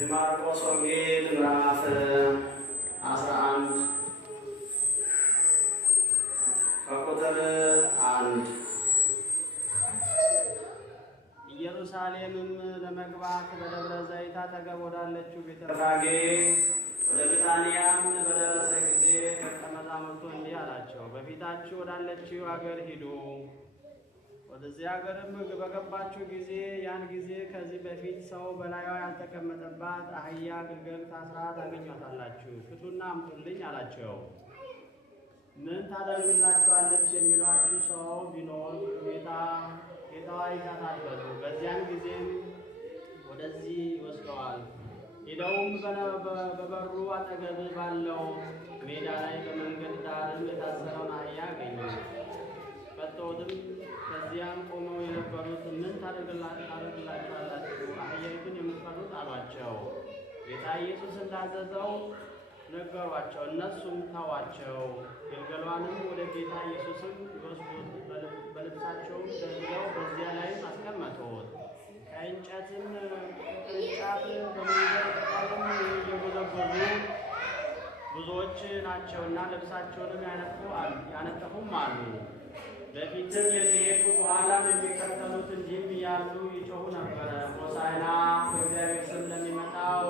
የማርቆስ ወንጌል ምዕራፍ 11 ከቁጥር 1። ኢየሩሳሌምም ለመግባት በደብረ ዘይት አጠገብ ወዳለችው ቤተፋጌ ወደ ብታንያም በደረሰ ጊዜ ደቀ መዛሙርቱ እንዲህ አላቸው፣ በፊታችሁ ወዳለችው አገር ሂዱ። ወደዚህ አገርም በገባችሁ ጊዜ ያን ጊዜ ከዚህ በፊት ሰው በላይዋ ያልተቀመጠባት አህያ ግልገል ታስራ ታገኟታላችሁ። ፍቱና አምጡልኝ አላቸው። ምን ታደርግላችኋለች የሚሏችሁ ሰው ቢኖር ጌታዋ ይዛታል በሉ። በዚያን ጊዜም ወደዚህ ይወስደዋል። ሄደውም በበሩ አጠገብ ባለው ሜዳ ላይ በመንገድ ዳርም የታሰረውን አህያ አገኙ። ፈተውትም ከዚያም ቆመው የነበሩት ምን ታደርግላችኋላችሁ? አህያይቱን የምትፈሩት አሏቸው። ጌታ ኢየሱስ እንዳዘዘው ነገሯቸው። እነሱም ተዋቸው። ግልገሏንም ወደ ጌታ ኢየሱስም ወስዱት፣ በልብሳቸውም ደርበው በዚያ ላይም አስቀመጡት። ከእንጨትም ቅርንጫፍ በመንገድ ቅጠልም እየጎዘጎዙ ብዙዎች ናቸውና ልብሳቸውንም ያነጠፉም አሉ። በፊትም የሚሄዱ በኋላም የሚከተሉት እንዲህም እያሉ ይጮኹ ነበረ፣ ሆሳዕና በእግዚአብሔር ስም ለሚመጣው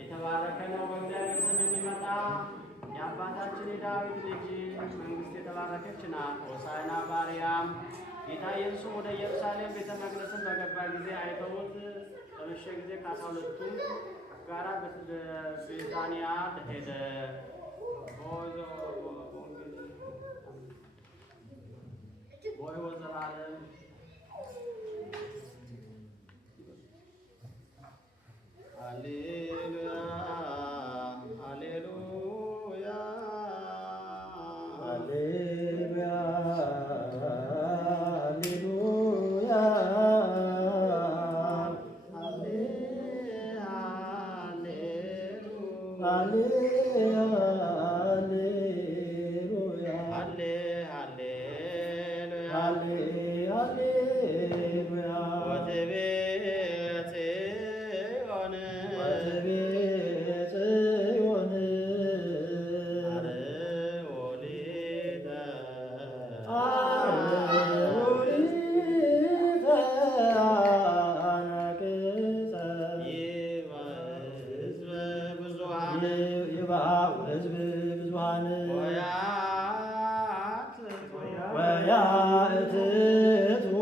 የተባረከ ነው። በእግዚአብሔር ስም የሚመጣ የአባታችን የዳዊት ልጅ መንግሥት የተባረከች ናት። ሆሳዕና በአርያም። ጌታ ኢየሱስ ወደ ኢየሩሳሌም ቤተ መቅደስን በገባ ጊዜ አይተውት በመሸ ጊዜ ከ12ቱም ጋራ በቤታንያ ሄደ። ሆይ ወዘላለም ሃሌሉያ ሃሌሉያ ሃሌሉያ ወያእትቱ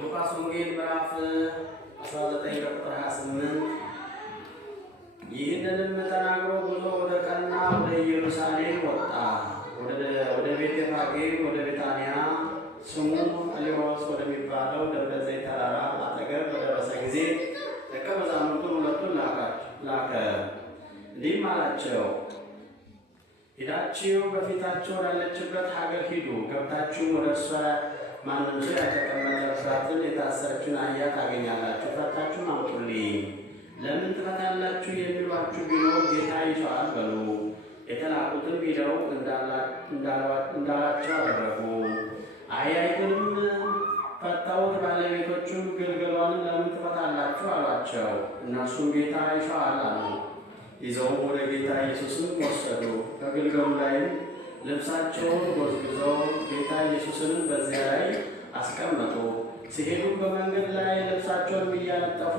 ሉቃስ ወንጌል ምዕራፍ 19 ቁጥር 28 ይህንንም ተናግሮ ጉዞ ወደ ቀና ወደ ኢየሩሳሌም ወጣ። ወደ ቤተፋጌ ወደ ቤታንያ ስሙ አሊዮስ ወደሚባለው ደብረ ዘይት ተራራ አጠገብ በደረሰ ጊዜ ደቀ መዛሙርቱን ሁለቱን ላከ። እንዲህም አላቸው፣ ሄዳችሁ በፊታችሁ ወዳለችበት ሀገር ሂዱ። ገብታችሁ ወደ እርሷ ማንም ሰው ያልተቀመጠ እስራትን የታሰረችን አህያ ታገኛላችሁ፣ ፈታችሁም አምጡልኝ። ለምን ትፈታላችሁ የሚሏችሁ ቢኖር ጌታ ይዞአል በሉ። የተላኩትም ሄደው እንዳላቸው አደረጉ። አህያይቱንም ፈተውት ባለቤቶቹም ግልገሏን ለምን ትፈታላችሁ አሏቸው። እነርሱም ጌታ ይዞአል አሉ። ይዘውም ወደ ጌታ ኢየሱስን ወሰዱ። ከግልገሉ ላይም ልብሳቸውን ጎዝጉዘው ጌታ ኢየሱስን በዚያ ላይ አስቀመጡ። ሲሄዱ በመንገድ ላይ ልብሳቸውን እያነጠፉ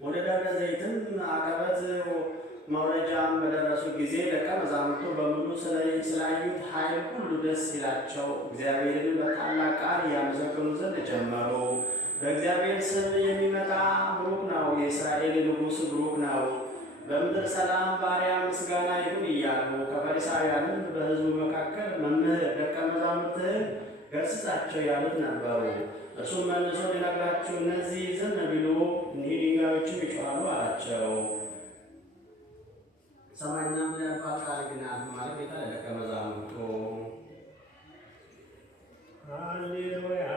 ወደ ደብረ ዘይትም አቀበት መውረጃም በደረሱ ጊዜ ደቀ መዛሙርቱ በሙሉ ስላዩት ኃይል ሁሉ ደስ ይላቸው እግዚአብሔርን በታላቅ ቃል ያመሰግኑ ዘንድ ጀመሩ። በእግዚአብሔር ስም የሚመጣ ብሩክ ነው፣ የእስራኤል ንጉሥ ብሩክ ነው፣ በምድር ሰላም ባሪያ ምስጋና ይሁን እያሉ ከፈሪሳውያንም በሕዝቡ መካከል መምህር ደቀ መዛሙርትህን ገሥጻቸው ያሉት ነበሩ። እርሱም መልሶ ሊነግራችሁ እነዚህ ዝም ቢሉ እኒህ ድንጋዮችም ይጮኻሉ አላቸው። ሰማይና ምድር ያልፋል፣ ቃሌ ግን አያልፍም ማለት ጌታ ለደቀ መዛሙርቱ ሃሌሉያ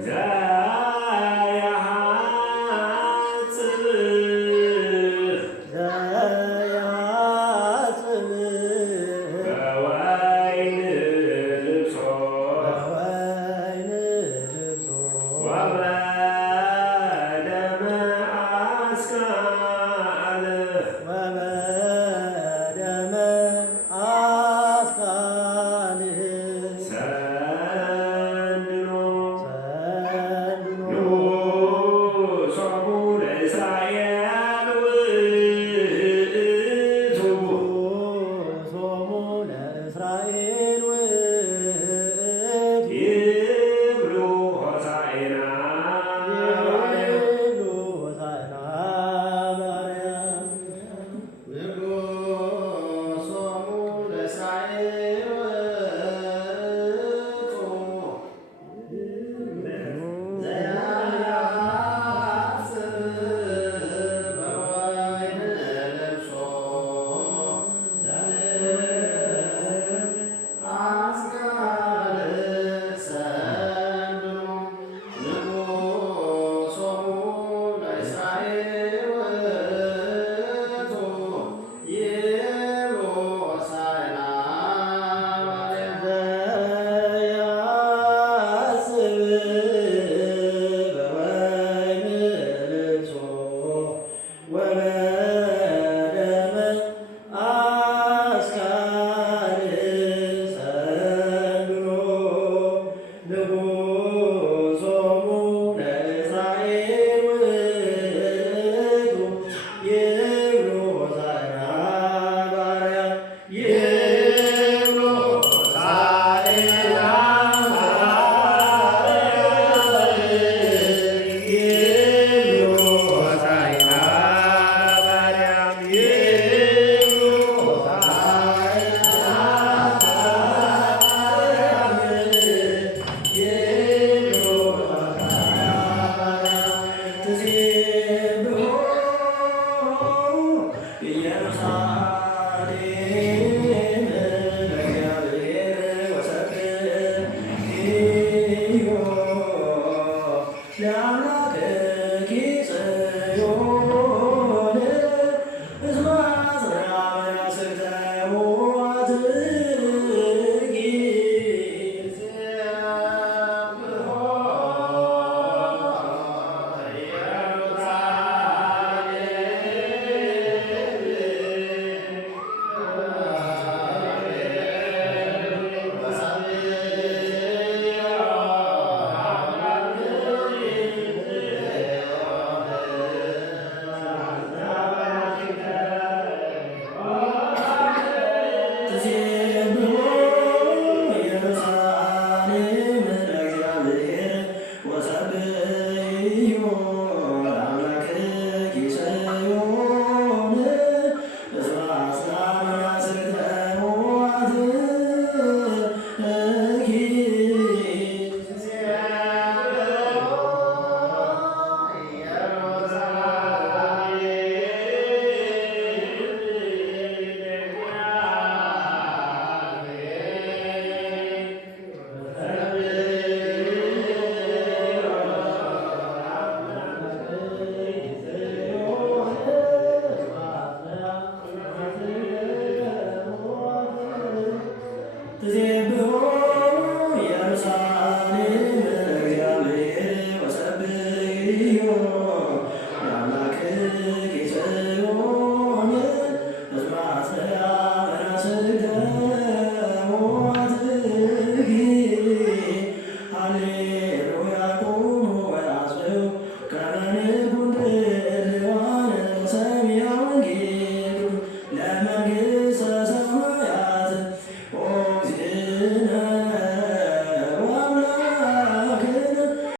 Yeah.